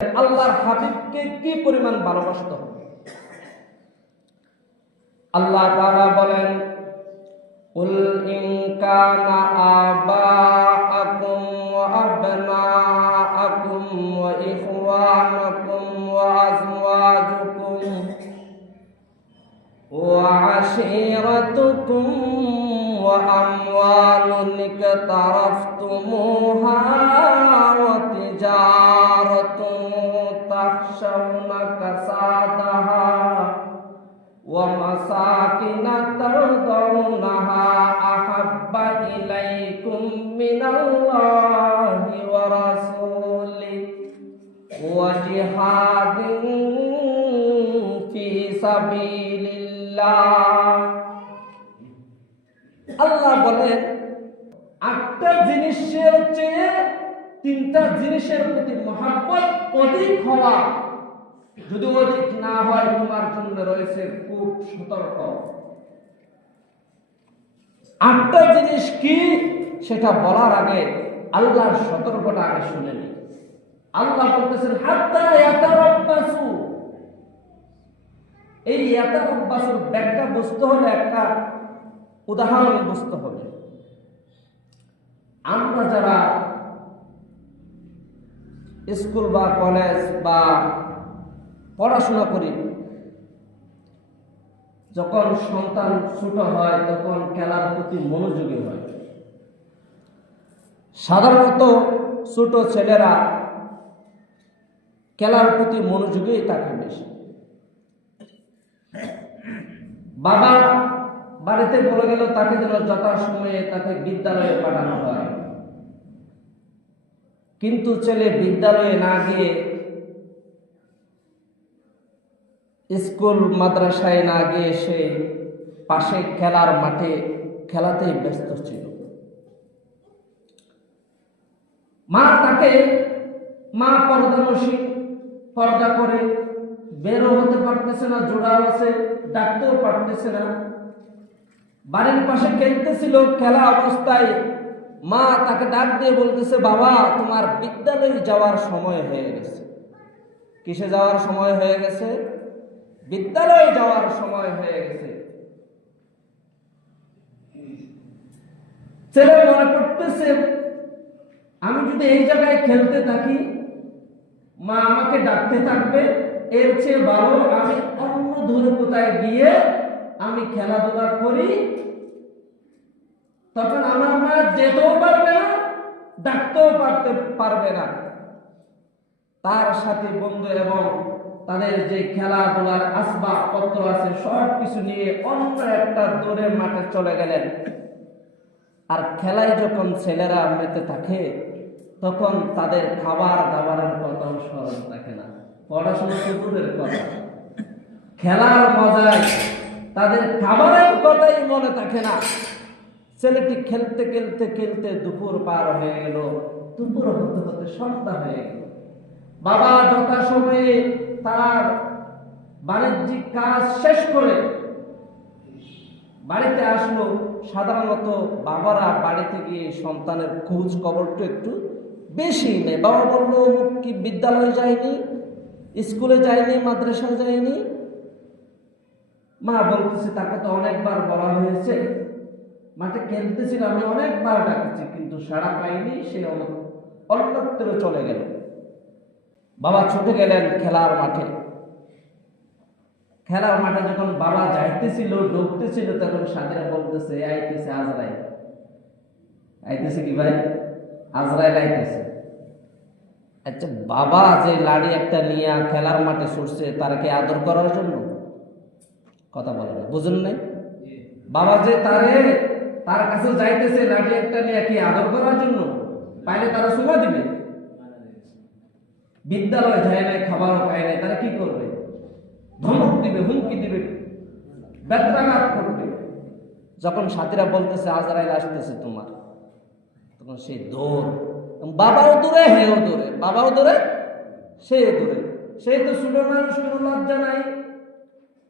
আল্লাহর হাবিবকে কি পরিমাণ ভালোবাসতে হবে। আল্লাহ তাআলা বলেন, কুল ইন কানা আবাআকুম ওয়া আবনাআকুম ওয়া ইখওয়ানুকুম ওয়া আযওয়াজুকুম ওয়া আশীরাতুকুম ওয়া আমওয়ালুন ইকতারাফতুমুহা ওয়া তিজারাতুন তাখশাউনা কাসাদাহা ওয়া মাসাকিনা তারদাউনাহা আহাব্বা ইলাইকুম মিনাল্লাহি ওয়া রাসূলিহি ওয়া জিহাদিন ফি সাবিলিল্লাহ। আল্লাহ বলেন, 8টা জিনিসের চেয়ে 3টা জিনিসের প্রতি মহব্বত অধিক হওয়া যদি অধিক না হয় তোমার জন্য রয়েছে খুব সতর্ক। 8টা জিনিস কি সেটা বলার আগে আল্লাহর সতর্কতা আগে শুনে নি। আল্লাহ বলতেছেন হাত্তা ইয়াতারাব্বাসু। এই ইয়াতারাব্বাসুর ব্যাখ্যা বুঝতে হলে একটা উদাহরণ বুঝতে হবে। আমরা যারা স্কুল বা কলেজ বা পড়াশোনা করি, যখন সন্তান ছোট হয় তখন খেলার প্রতি মনোযোগী হয়। সাধারণত ছোট ছেলেরা খেলার প্রতি মনোযোগী থাকে বেশি। বাবা বাড়িতে বলে গেল তাকে যেন যথাসময়ে তাকে বিদ্যালয়ে পাঠানো হয়, কিন্তু ছেলে বিদ্যালয়ে না গিয়ে স্কুল মাদ্রাসায় না গিয়ে সে পাশে খেলার মাঠে খেলাতেই ব্যস্ত ছিল। মা পর্দানসী, পর্দা করে বেরো হতে পারতেছে না, জোড়া আছে ডাকতেও পারতেছে না। বাড়ির পাশে খেলতেছিল, খেলা অবস্থায় মা তাকে ডাক দিয়ে বলতেছে, বাবা তোমার বিদ্যালয়ে যাওয়ার সময় হয়ে গেছে। কিসে যাওয়ার সময় হয়ে গেছে? বিদ্যালয়ে যাওয়ার সময় হয়ে গেছে। ছেলে মনে করতেছে, আমি যদি এই জায়গায় খেলতে থাকি মা আমাকে ডাকতে থাকবে, এর চেয়ে ভালো আমি অন্য দূরে কোথায় গিয়ে আমি খেলাধুলা করি, তখন আমার মা যেতেও পারবে না, ডাকতেও পারবে না। তার সাথে বন্ধু এবং তাদের যে খেলাধুলার আসবাবপত্র আছে সব কিছু নিয়ে অন্য একটা দূরের মাঠে চলে গেলেন। আর খেলায় যখন ছেলেরা মেতে থাকে তখন তাদের খাবার দাবারের কথাও স্মরণ থাকে না, পড়াশোনা তো দূরের কথা, খেলার মজায় তাদের খাবারের কথাই মনে থাকে না। ছেলেটি খেলতে খেলতে খেলতে দুপুর পার হয়ে গেল, দুপুর হতে হতে সন্ধ্যা হয়ে গেল। বাবা যথাসময়ে তার বাণিজ্যিক কাজ শেষ করে বাড়িতে আসলো। সাধারণত বাবারা বাড়িতে গিয়ে সন্তানের খোঁজ খবরটা একটু বেশি নেয়। বাবা বললো কি বিদ্যালয়ে যায়নি, স্কুলে যায়নি, মাদ্রাসায় যায়নি। মা বলতেছে তাকে তো অনেকবার বলা হয়েছে, মাঠে খেলতেছিল, আমি অনেকবার ডাকছি কিন্তু সাড়া পাইনি, সে অন্যত্র চলে গেল। বাবা ছুটে গেলেন খেলার মাঠে। খেলার মাঠে যখন বাবা যাইতেছিল, ঢুকতেছিল, তখন সাথীরা বলতেছে আইতেছে আজরাইল। আইতেছে কি ভাই? আজরাইল আইতেছে। আচ্ছা, বাবা যে লাড়ি একটা নিয়ে খেলার মাঠে ছুটছে তার কি আদর করার জন্য? কথা বলে না, বুঝুন নাই? বাবা যে তার কাছে যাইতেছে লাঠি একটা নিয়ে কি আদর করার জন্য? পাইলে তারা সুমা দিবে? বিদ্যালয়ে যায় নাই, খাবারও খায় নাই, তারা কি করবে? ধমক দিবে, হুমকি দিবে, ব্যত্রাঘাত করবে। যখন সাথীরা বলতেছে আজরাইল আসতেছে তোমার, তখন সেই দৌড়, বাবাও দূরে হেও দূরে, বাবাও দূরে সে দূরে। সেই তো ছোট মানুষ, কোনো লজ্জা নাই,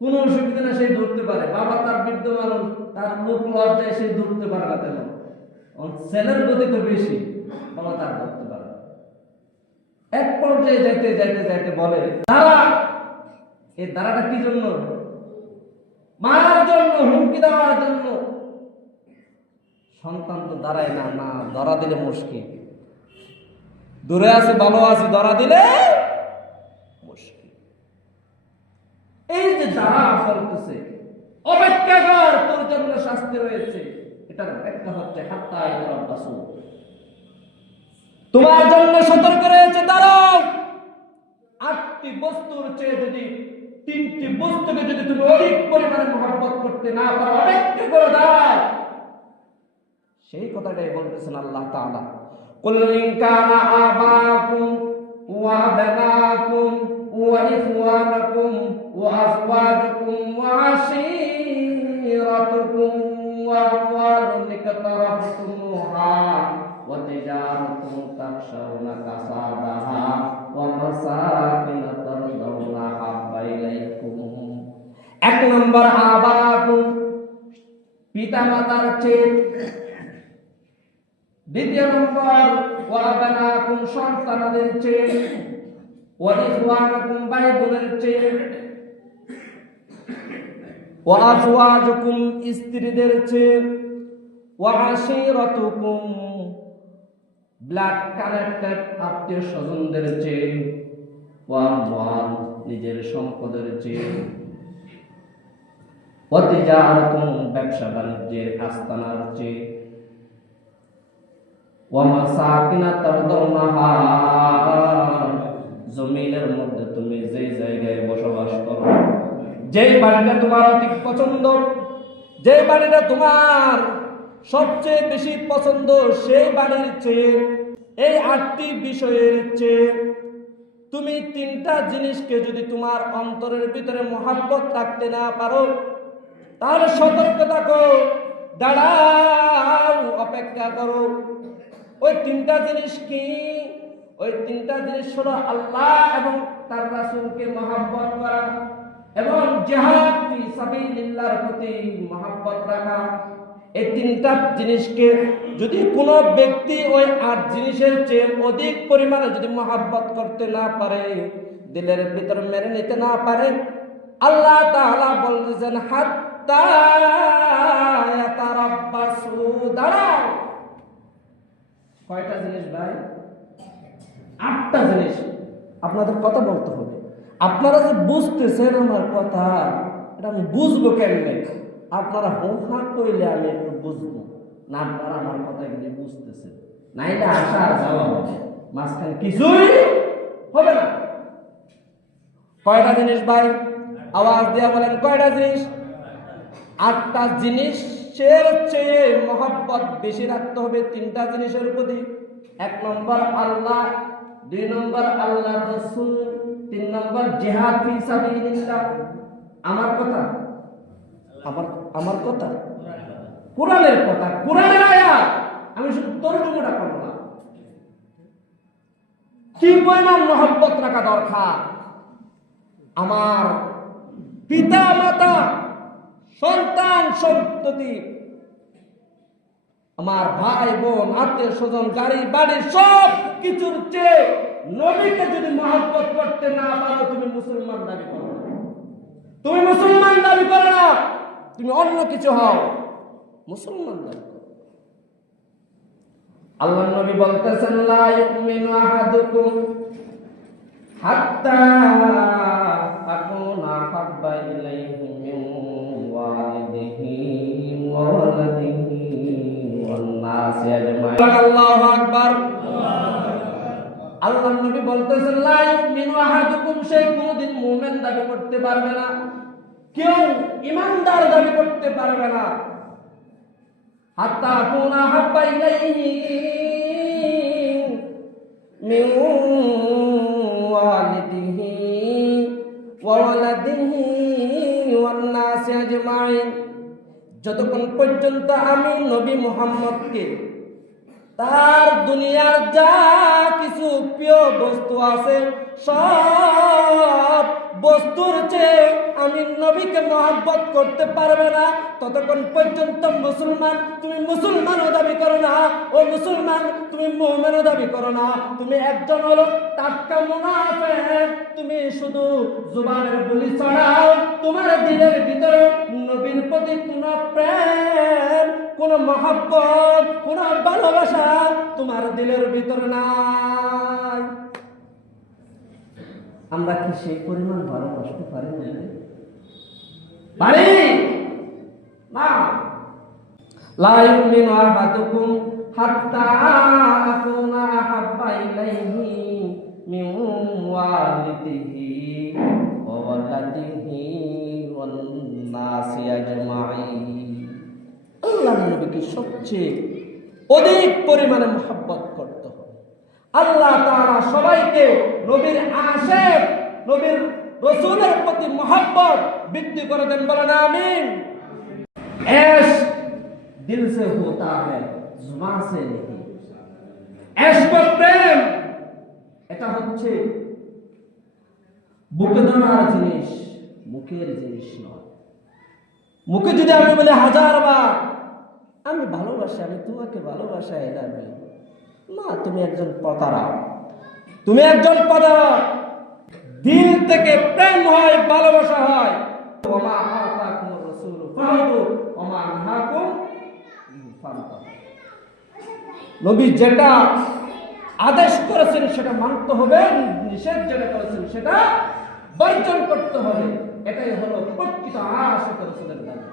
কোনো অসুবিধা না, সে ধরতে পারে। বাবা তার বৃদ্ধ মানুষ, তার মুখ লজ্জায় সে ধরতে পারে না। তেমন ছেলের গতি তো বেশি, বাবা তার ধরতে পারে। এক পর্যায়ে যেতে যেতে যেতে বলে, দাঁড়া। এই দাঁড়াটা কি জন্য? মারার জন্য, হুমকি দেওয়ার জন্য। সন্তান তো দাঁড়ায় না, না ধরা দিলে মুশকিল। দূরে আছে, ভালো আছে, ধরা দিলে মুশকিল। এই যে দাঁড়া বলতেছে, অপেক্ষা কর, তোর জন্য শাস্তি রয়েছে। এটার ব্যাখ্যা হচ্ছে হাত্তা ইয়াতারাব্বাসু, তোমার জন্য সতর্ক রয়েছে, দাঁড়াও। 8টি বস্তুর চেয়ে যদি 3টি বস্তুকে যদি তুমি অধিক পরিমাণে মহব্বত করতে না পারো, অপেক্ষা করে দাঁড়াও। সেই কথাটাই বলতেছেন আল্লাহ তাআলা, কুল ইন কানা আবাকুম ওয়া আবনাকুম ওয়া ইখওয়ানুকুম ওয়া আযওয়াজুকুম ওয়া আশীরাতুকুম ওয়া আমওয়ালুন ইকতারাফতুমুহা ওয়া তিজারাতুন তাখশাউনা কাসাদাহা ওয়া মাসাকিন তারদাউনা হাব্বা ইলাইকুম। 1 নম্বর আবাকুম, পিতা মাতার চেয়ে। 2 নম্বর ওয়া আবনাকুম, সন্তানদের চেয়ে। ওয়া ইখওয়ানুকুম, ভাই বোনের চেয়ে। ওয়া আযওয়াজুকুম, স্ত্রীদের চেয়ে। ওয়া আশীরাতুকুম, ব্লাড কানেক্টেড আত্মীয় স্বজনদের চেয়ে। ওয়া আমওয়াল, নিজের সম্পদের চেয়ে। ওয়া তিজারাতুন, ব্যবসা বাণিজ্যের আস্তানার চেয়ে। ওয়া মাসাকিনা তারদাউনাহা, জমিনের মধ্যে তুমি যেই জায়গায় বসবাস করো, যেই বাড়িটা তোমার অতি পছন্দ, যেই বাড়িটা তোমার সবচেয়ে বেশি পছন্দ, সেই বাড়ির চেয়ে, এই 8টি বিষয়ের চেয়ে তুমি 3টা জিনিসকে যদি তোমার অন্তরের ভিতরে মহব্বত রাখতে না পারো, তাহলে সতর্ক থাকো, দাঁড়াও, অপেক্ষা করো। ওই 3টা জিনিস কি? ওই 3টা জিনিস হলো আল্লাহ এবং তার রাসূলকে মহব্বত করা, এবং জিহাদ ফি সাবিলিল্লাহর প্রতি মহব্বত রাখা। এই 3টা জিনিসকে যদি কোনো ব্যক্তি ওই 8 জিনিসের চেয়ে অধিক পরিমাণে যদি মহব্বত করতে না পারে, দিলের ভিতর মেনে নিতে না পারে, আল্লাহ তাআলা বলছেন হাত্তা ইয়াতারাব্বাসু, দাঁড়াও। কয়টা জিনিস ভাই? 8টা জিনিস। আপনাদের কথা বলতে হবে। আপনারা যে বুঝতেছেন আমার কথা, এটা আমি বুঝবো কেমনে? আপনারা হোঁহা কইলে আমি একটু বুঝবো না, আপনারা আমার কথা এগুলি বুঝতেছেন। নাইলে আসা যাওয়া হবে, মাঝখানে কিছুই হবে না। কয়টা জিনিস ভাই? আওয়াজ দিয়ে বলেন, কয়টা জিনিস? 8টা জিনিসের চেয়ে মহব্বত বেশি রাখতে হবে 3টা জিনিসের প্রতি। 1 নম্বর আল্লাহ, 2 নম্বর আল্লাহ রাসূল, 3 নম্বর জিহাদ ফি সাবিলিল্লাহ। আমার কথা, আমার কথা, কোরআনের কথা, কোরআনের আয়াত। আমি শুধু তর্জমাটা করলাম। কি পরিমাণ মহব্বত রাখা দরকার। আমার পিতা মাতা, সন্তান সন্ততি, আমার ভাই বোন, আত্মীয় স্বজন, গাড়ি বাড়ি, সব কিছুর চেয়ে নবীকে যদি মহব্বত করতে না পারো, তুমি মুসলমান দাবি করো না। তুমি মুসলমান দাবি করো না, তুমি অন্য কিছু হও, মুসলমান দাবি করো। আল্লাহ নবী বলতেছেন, লা ইউমিনু আহাদুকুম হাত্তা আকুনা হাব্বা ইলাইহি মিন ওয়ালিদিহি ওয়া ওয়ালাদিহি ওয়ান নাসি আজমাইন। আল্লাহু আকবার। আল্লাহ নবী বলতেছেন, লা ইউমিনু আহাদুকুম, সে কোনদিন মুমিন দাবি করতে পারবে না, কেউ ঈমানদার দাবি করতে পারবে না, হাত্তা আকুনা হাব্বা ইলাইহি মিন ওয়ালিদিহি ওয়া ওয়ালাদিহি ওয়ান নাসি আজমাইন, যতক্ষণ পর্যন্ত আমি নবী মুহাম্মদকে তার দুনিয়ার যা কিছু প্রিয় বস্তু আছে, সব বস্তুর চেয়ে আমি যতদিন নবীকে মহব্বত করতে পারবে না ততক্ষণ পর্যন্ত মুসলমান তুমি মুসলমানও দাবি করো না, ও মুসলমান তুমি মুমিনও দাবি করো না, তুমি একজন হলো টাটকা মুনাফিক। তুমি শুধু জুবানের বলি ছড়াও, তোমার দিলের ভিতরে নবীর প্রতি কোনো প্রেম, কোনো মহব্বত, কোনো ভালোবাসা তোমার দিলের ভিতরে নাই। আমরা কি সেই পরিমাণ ভালোবাসতে পারি না? লা ইউমিনু আহাদুকুম হাত্তা আকুনা আহাব্বা ইলাইহি মিন ওয়ালিদিহি ওয়া ওয়ালাদিহি ওয়ান নাসি আজমাইন। আল্লাহর নবীকে সবচেয়ে অধিক পরিমাণে মহব্বত করতে হবে। আল্লাহ তাআলা সবাইকে নবীর আশিক, নবীর রাসূলের প্রতি মহব্বত বৃদ্ধি করে দেন, বলেন আমিন। इश्क दिल से होता है जुबान से नहीं। इश्क प्रेम এটা হচ্ছে বুকে ধরার জিনিস, মুখের জিনিস নয়। মুখে যদি আমি বলি 1000 বার আমি ভালোবাসি, আমি তোমাকে ভালোবাসি, এটা না, তুমি একজন প্রতারক, তুমি একজন প্রতারক। দিল থেকে প্রেম হয়, ভালোবাসা হয়। ওমা আতাকুমুর রাসূল ফাহুযু ওমা নাহাকুম ফান্তাহু। নবী যেটা আদেশ করেছেন সেটা মানতে হবে, নিষেধ যেটা করেছেন সেটা বর্জন করতে হবে। এটাই হলো প্রকৃত আশিক রাসূলের দাবি।